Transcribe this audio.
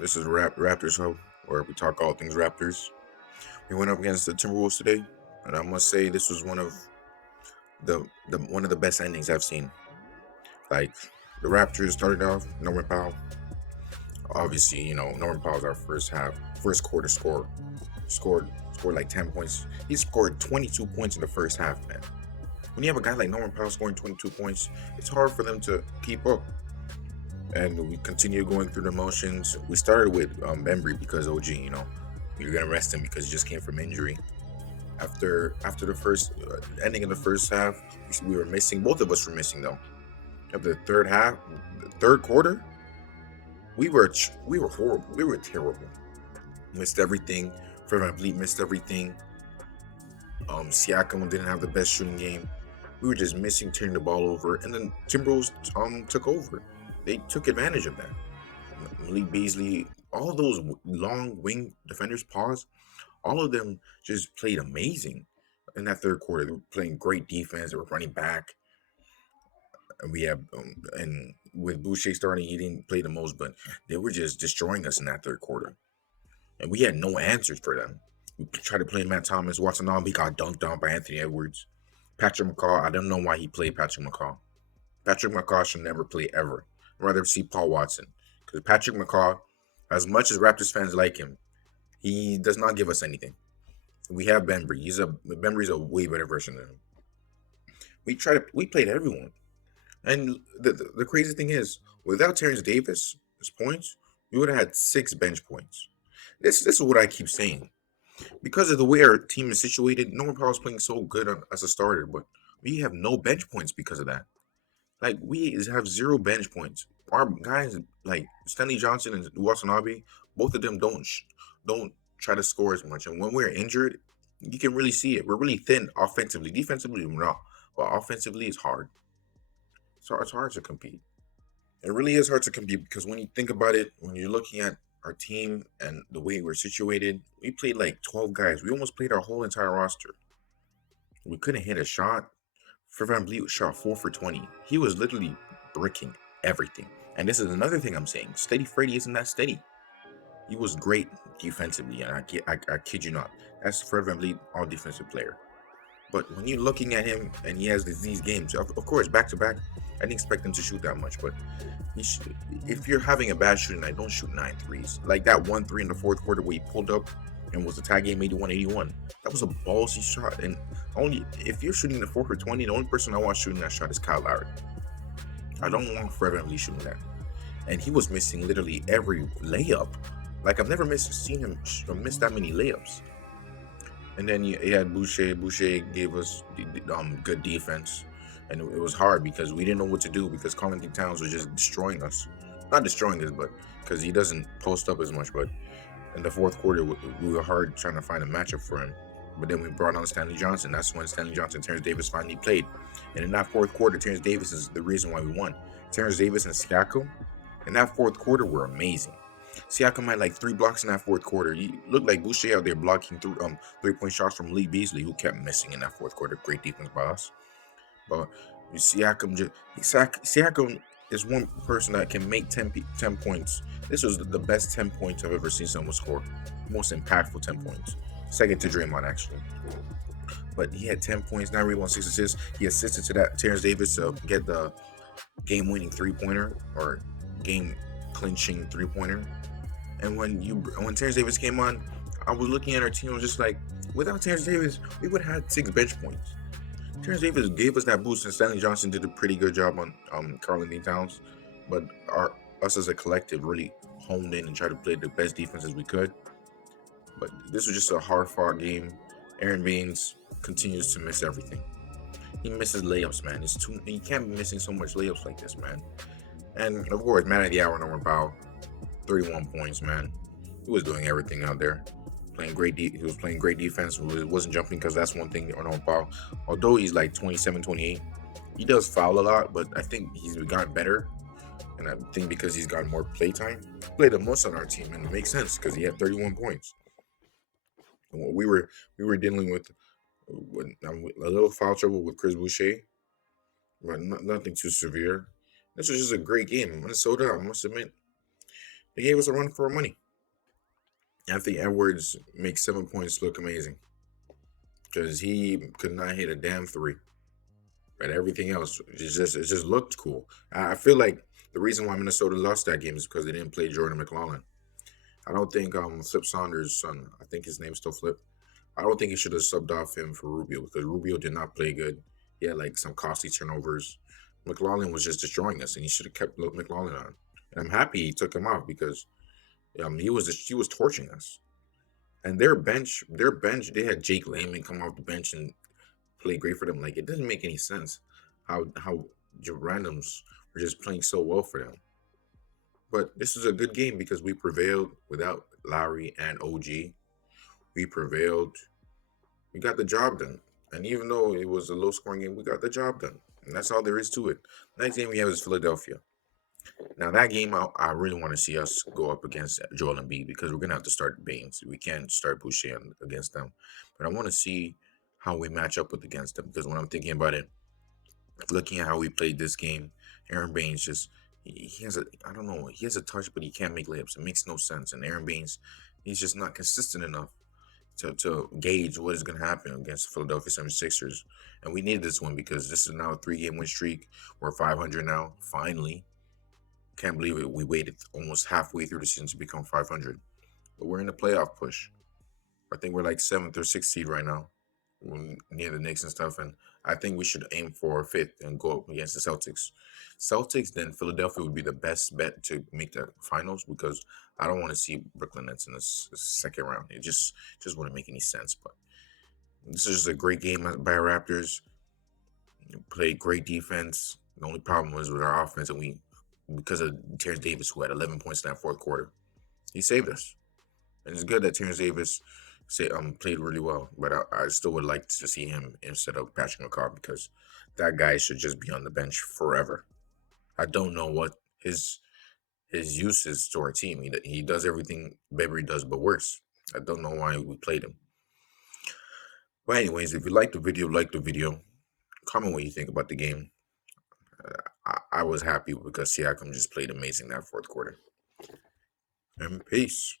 This is Raptors Hub, where we talk all things Raptors. We went up against the Timberwolves today, and I must say this was one of the best endings I've seen. Like the Raptors started off, Norman Powell. Obviously, Norman Powell's our first quarter scored like 10 points. He scored 22 points in the first half, man. When you have a guy like Norman Powell scoring 22 points, it's hard for them to keep up. And we continue going through the motions. We started with Embry because OG, we were gonna rest him because he just came from injury. After the first ending of the first half, we were missing. Both of us were missing though. After the third quarter, we were horrible. We were terrible. Missed everything. Fred VanVleet missed everything. Siakam didn't have the best shooting game. We were just missing, turning the ball over, and then Timberwolves took over. They took advantage of that. Malik Beasley, all those long wing defenders, pause. All of them just played amazing in that third quarter. They were playing great defense. They were running back, and we have and with Boucher starting, he didn't play the most, but they were just destroying us in that third quarter, and we had no answers for them. We tried to play Matt Thomas, Watanabe got dunked on by Anthony Edwards. Patrick McCaw, I don't know why he played Patrick McCaw. Patrick McCaw should never play ever. I'd rather see Paul Watson because Patrick McCaw, as much as Raptors fans like him, he does not give us anything. We have Bembry. Bembry's a way better version of him. We played everyone, and the crazy thing is, without Terrence Davis, his points, we would have had 6 bench points. This is what I keep saying because of the way our team is situated. Norman Powell's playing so good as a starter, but we have no bench points because of that. Like we have 0 bench points. Our guys like Stanley Johnson and Watanabe, both of them don't try to score as much. And when we're injured, you can really see it. We're really thin offensively. Defensively, we're not. But offensively, it's hard. So it's hard to compete. It really is hard to compete because when you think about it, when you're looking at our team and the way we're situated, we played like 12 guys. We almost played our whole entire roster. We couldn't hit a shot. Fred VanVleet shot 4 for 20. He was literally bricking everything. And this is another thing I'm saying. Steady Freddy isn't that steady. He was great defensively, and I kid you not. That's Fred VanVleet, all defensive player. But when you're looking at him and he has these games, of course, back to back, I didn't expect him to shoot that much. But if you're having a bad shooting night, don't shoot 9 threes. Like that 1 3 in the fourth quarter where he pulled up and was the tie game 81-81. That was a ballsy shot. And only if you're shooting the 4 for 20, the only person I want shooting that shot is Kyle Lowry. I don't want Fred VanVleet shooting that. And he was missing literally every layup. Like I've never seen him miss that many layups. And then you had Boucher. Boucher gave us good defense, and it was hard because we didn't know what to do because Carl Towns was just destroying us. Not destroying us, but because he doesn't post up as much. But in the fourth quarter, we were hard trying to find a matchup for him. But then we brought on Stanley Johnson. That's when Stanley Johnson and Terrence Davis finally played. And in that fourth quarter, Terrence Davis is the reason why we won. Terrence Davis and Siakam in that fourth quarter were amazing. Siakam had like 3 blocks in that fourth quarter. He looked like Boucher out there blocking 3-point shots from Lee Beasley, who kept missing in that fourth quarter. Great defense by us. But Siakam is one person that can make 10 points. This was the best 10 points I've ever seen someone score. Most impactful 10 points. Second to Draymond, actually. But he had 10 points, 9 rebounds, 6 assists. He assisted to that Terrence Davis to get the game-winning three-pointer or game-clinching three-pointer. And when Terrence Davis came on, I was looking at our team. I was just like, without Terrence Davis, we would have had 6 bench points. Terrence Davis gave us that boost, and Stanley Johnson did a pretty good job on Carl Towns. But us as a collective really honed in and tried to play the best defense as we could. But this was just a hard-fought game. Aaron Baines continues to miss everything. He misses layups, man. He can't be missing so much layups like this, man. And of course, man of the hour, Norman Powell, 31 points, man. He was doing everything out there. He was playing great defense. He wasn't jumping because that's one thing on Powell. Although he's like 27, 28, he does foul a lot, but I think he's gotten better. And I think because he's gotten more playtime, he played the most on our team, and it makes sense because he had 31 points. And we were dealing with a little foul trouble with Chris Boucher, but nothing too severe. This was just a great game. Minnesota, I must admit, They gave us a run for our money. Anthony Edwards makes 7 points look amazing because he could not hit a damn three. But everything else, it just looked cool. I feel like the reason why Minnesota lost that game is because they didn't play Jordan McClellan. I don't think Flip Saunders' son, I think his name's still Flip. I don't think he should have subbed off him for Rubio because Rubio did not play good. He had like some costly turnovers. McClellan was just destroying us, and he should have kept McClellan on. And I'm happy he took him off because he was torching us. And their bench, they had Jake Layman come off the bench and play great for them. Like it doesn't make any sense how randoms were just playing so well for them. But this is a good game because we prevailed without Lowry and OG. We prevailed. We got the job done. And even though it was a low scoring game, we got the job done. And that's all there is to it. Next game we have is Philadelphia. Now that game, I really want to see us go up against Joel Embiid because we're gonna have to start Baines. We can't start Boucher against them, but I want to see how we match up with against them because when I'm thinking about it, looking at how we played this game, Aaron Baines just he has a I don't know he has a touch, but he can't make layups. It makes no sense. And Aaron Baines, he's just not consistent enough to gauge what is going to happen against the Philadelphia 76ers. And we need this one because this is now a 3 game win streak. We're 500 now, finally. Can't believe it. We waited almost halfway through the season to become 500. But we're in the playoff push. I think we're like seventh or sixth seed right now. We're near the Knicks and stuff. And I think we should aim for fifth and go up against the Celtics. Celtics, then Philadelphia would be the best bet to make the finals because I don't want to see Brooklyn Nets in this second round. It just wouldn't make any sense. But this is just a great game by Raptors. Played great defense. The only problem was with our offense, and we because of Terrence Davis, who had 11 points in that fourth quarter, he saved us. And it's good that Terrence Davis played really well, but I still would like to see him instead of Patrick McCaw because that guy should just be on the bench forever. I don't know what his use is to our team. He does everything Beverly does, but worse. I don't know why we played him. But anyways, if you like the video, comment what you think about the game. I was happy because Siakam just played amazing that fourth quarter. And peace.